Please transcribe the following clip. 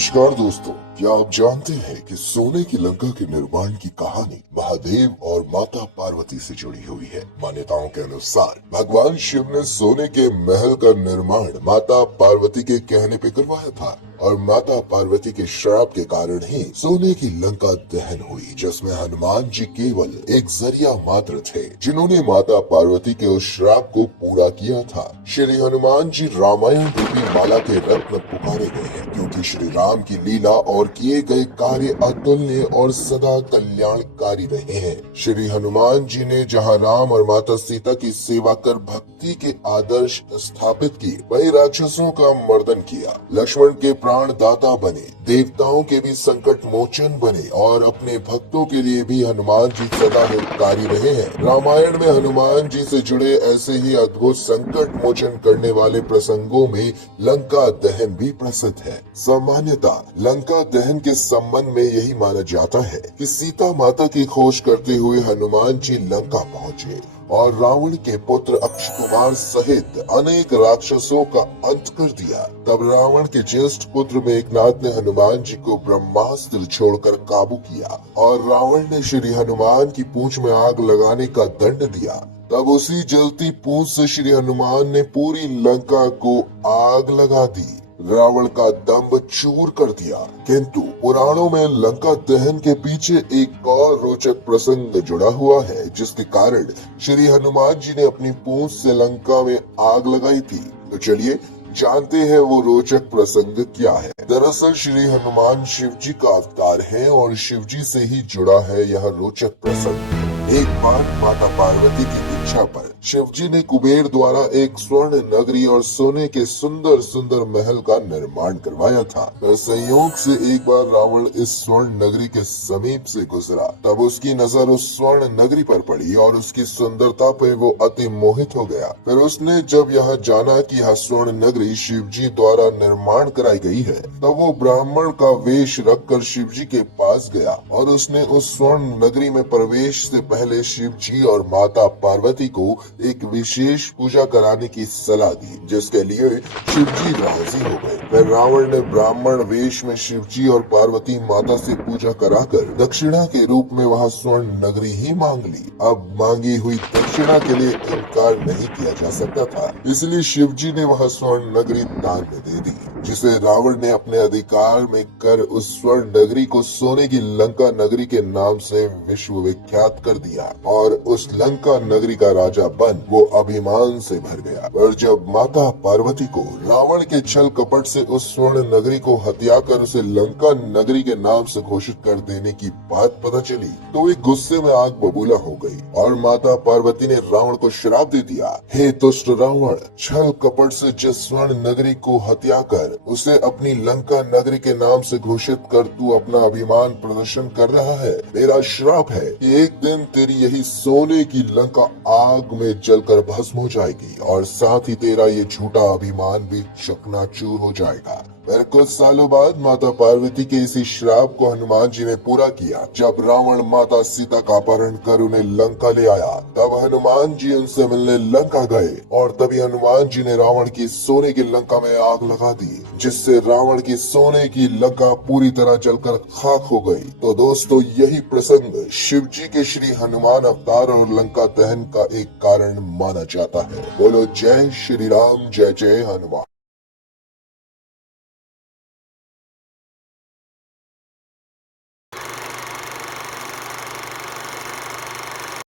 नमस्कार दोस्तों, क्या आप जानते हैं कि सोने की लंका के निर्माण की कहानी महादेव और माता पार्वती से जुड़ी हुई है। मान्यताओं के अनुसार भगवान शिव ने सोने के महल का निर्माण माता पार्वती के कहने पे करवाया था और माता पार्वती के श्राप के कारण ही सोने की लंका दहन हुई, जिसमें हनुमान जी केवल एक जरिया मात्र थे जिन्होंने माता पार्वती के उस श्राप को पूरा किया था। श्री हनुमान जी रामायण रूपी माला के रत्न पुकारे गए हैं क्योंकि श्री राम की लीला और किए गए कार्य अतुल्य और सदा कल्याणकारी रहे हैं। श्री हनुमान जी ने जहां राम और माता सीता की सेवा कर भक्ति के आदर्श स्थापित किए, वहीं राक्षसों का मर्दन किया, लक्ष्मण के प्राण दाता बने, देवताओं के भी संकट मोचन बने और अपने भक्तों के लिए भी हनुमान जी सदा हितकारी रहे हैं। रामायण में हनुमान जी से जुड़े ऐसे ही अद्भुत संकट मोचन करने वाले प्रसंगों में लंका दहन भी प्रसिद्ध है। सामान्यतः लंका दहन के संबंध में यही माना जाता है कि सीता माता की खोज करते हुए हनुमान जी लंका पहुँचे और रावण के पुत्र अक्षकुमार सहित अनेक राक्षसों का अंत कर दिया। तब रावण के ज्येष्ठ पुत्र मेघनाथ ने हनुमान जी को ब्रह्मास्त्र छोड़कर काबू किया और रावण ने श्री हनुमान की पूंछ में आग लगाने का दंड दिया। तब उसी जलती पूंछ से श्री हनुमान ने पूरी लंका को आग लगा दी, रावण का दंभ चूर कर दिया। किंतु पुराणों में लंका दहन के पीछे एक और रोचक प्रसंग जुड़ा हुआ है, जिसके कारण श्री हनुमान जी ने अपनी पूंछ से लंका में आग लगाई थी। तो चलिए जानते हैं वो रोचक प्रसंग क्या है। दरअसल श्री हनुमान शिव जी का अवतार है और शिव जी से ही जुड़ा है यह रोचक प्रसंग। एक बार माता पार्वती की इच्छा पर शिव जी ने कुबेर द्वारा एक स्वर्ण नगरी और सोने के सुंदर सुंदर महल का निर्माण करवाया था। पर संयोग से एक बार रावण इस स्वर्ण नगरी के समीप से गुजरा, तब उसकी नजर उस स्वर्ण नगरी पर पड़ी और उसकी सुंदरता पे वो अति मोहित हो गया। फिर उसने जब यह जाना कि यह स्वर्ण नगरी शिव जी द्वारा निर्माण कराई गई है, तब वो ब्राह्मण का वेश रखकर शिव जी के पास गया और उसने उस स्वर्ण नगरी में प्रवेश से पहले शिव जी और माता पार्वती को एक विशेष पूजा कराने की सलाह दी, जिसके लिए शिव जी राजी हो गए। फिर रावण ने ब्राह्मण वेश में शिव जी और पार्वती माता से पूजा कराकर दक्षिणा के रूप में वहां स्वर्ण नगरी ही मांग ली। अब मांगी हुई दक्षिणा के लिए इनकार नहीं किया जा सकता था, इसलिए शिव जी ने वह स्वर्ण नगरी दान में दे दी, जिसे रावण ने अपने अधिकार में कर उस स्वर्ण नगरी को सोने की लंका नगरी के नाम से विश्व विख्यात कर दिया और उस लंका नगरी का राजा बन वो अभिमान से भर गया। पर जब माता पार्वती को रावण के छल कपट से उस स्वर्ण नगरी को हत्या कर उसे लंका नगरी के नाम से घोषित कर देने की बात पता चली, तो वे गुस्से में आग बबूला हो गई और माता पार्वती ने रावण को श्राप दे दिया, हे दुष्ट रावण, छल कपट से जिस स्वर्ण नगरी को हत्या कर उसे अपनी लंका नगरी के नाम से घोषित कर तू अपना अभिमान प्रदर्शन कर रहा है। मेरा श्राप है कि एक दिन तेरी यही सोने की लंका आग में जलकर भस्म हो जाएगी और साथ ही तेरा ये झूठा अभिमान भी चकनाचूर हो जाएगा। फिर कुछ सालों बाद माता पार्वती के इसी श्राप को हनुमान जी ने पूरा किया। जब रावण माता सीता का अपहरण कर उन्हें लंका ले आया, तब हनुमान जी उनसे मिलने लंका गए और तभी हनुमान जी ने रावण की सोने की लंका में आग लगा दी, जिससे रावण की सोने की लंका पूरी तरह जलकर खाक हो गई। तो दोस्तों, यही प्रसंग शिव जी के श्री हनुमान अवतार और लंका दहन का एक कारण माना जाता है। बोलो जय श्री राम, जय जय हनुमान।